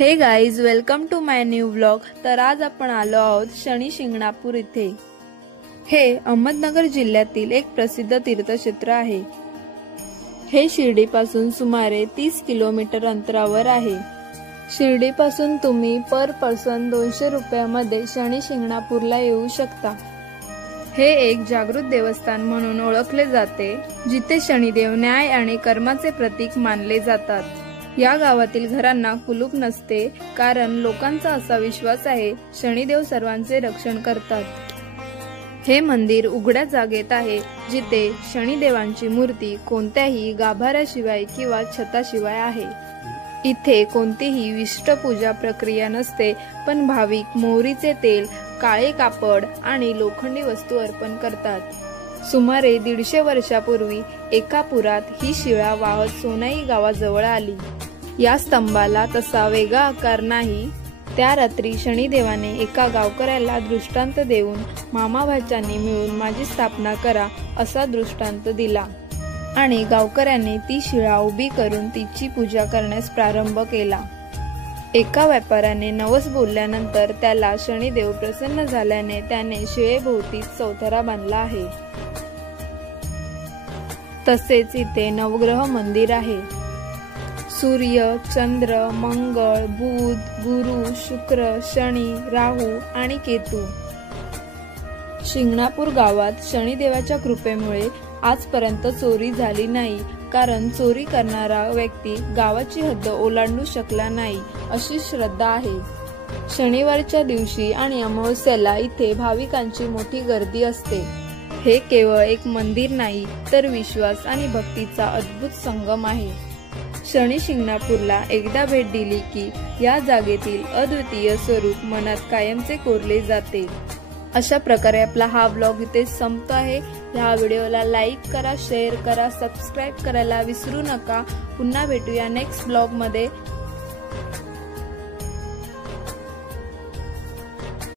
हे guys, welcome to my new vlog. तर आज आपण आलो आहोत शनी शिंगणापूर इथे। हे अहमदनगर जिल्ह्यातील एक प्रसिद्ध तीर्थक्षेत्र आहे। हे शिर्डीपासून सुमारे 30 किलोमीटर अंतरावर आहे। शिर्डीपासून तुम्ही पर पर्सन 200 रुपयामध्ये शनी शिंगणापूरला येऊ शकता। हे एक जागृत देवस्थान म्हणून ओळखले जाते, जिथे शनिदेव न्याय आणि कर्माचे प्रतीक मानले जातात। या गावातील घरांना कुलूप नसते, कारण लोकांचा असा विश्वास आहे शनिदेव सर्वांचे रक्षण करतात। हे मंदिर उघड्या जागेत आहे, जिथे शनिदेवांची मूर्ती कोणत्याही गाभाऱ्याशिवाय किंवा छताशिवाय आहे। इथे कोणतीही विशिष्ट पूजा प्रक्रिया नसते, पण भाविक मोहरीचे तेल, काळे कापड आणि लोखंडी वस्तू अर्पण करतात। सुमारे 150 वर्षापूर्वी एका पुरात ही शिळा वाहत सोनाई गावाजवळ आली। या स्तंभाला तसा वेगळा आकार नाही। त्या रात्री शनिदेवाने एका गावकऱ्याला दृष्टांत देऊन मामा भाच्यांनी मिळून माझी स्थापना करा असा दृष्टांत दिला आणि गावकऱ्याने ती शिळा उभी करून तिची पूजा करण्यास प्रारंभ केला। एका व्यापाऱ्याने नवस बोलल्यानंतर त्याला शनिदेव प्रसन्न झाल्याने त्याने शिळेभोवती चौथरा बांधला आहे। तसेच इथे नवग्रह मंदिर आहे। सूर्य, चंद्र, मंगळ, बुध, गुरु, शुक्र, शनी, राहू आणि केतू। शिंगणापूर गावात शनिदेवाच्या कृपेमुळे आजपर्यंत चोरी झाली नाही, कारण चोरी करणारा व्यक्ती गावाची हद्द ओलांडू शकला नाही अशी श्रद्धा आहे। शनिवारच्या दिवशी आणि अमावस्येला इथे भाविकांची मोठी गर्दी असते। हे केवळ एक मंदिर नाही, तर विश्वास आणि भक्तीचा अद्भुत संगम आहे। शनी शिंगणापूरला एकदा भेट दिली की या जागेतील अद्वितीय स्वरूप मनात कायमचे कोरले जाते। अशा प्रकारे आपला हा ब्लॉग इथे संपतो आहे। ह्या व्हिडिओला लाईक करा, शेअर करा, सबस्क्राईब करायला विसरू नका। पुन्हा भेटूया नेक्स्ट ब्लॉग मध्ये।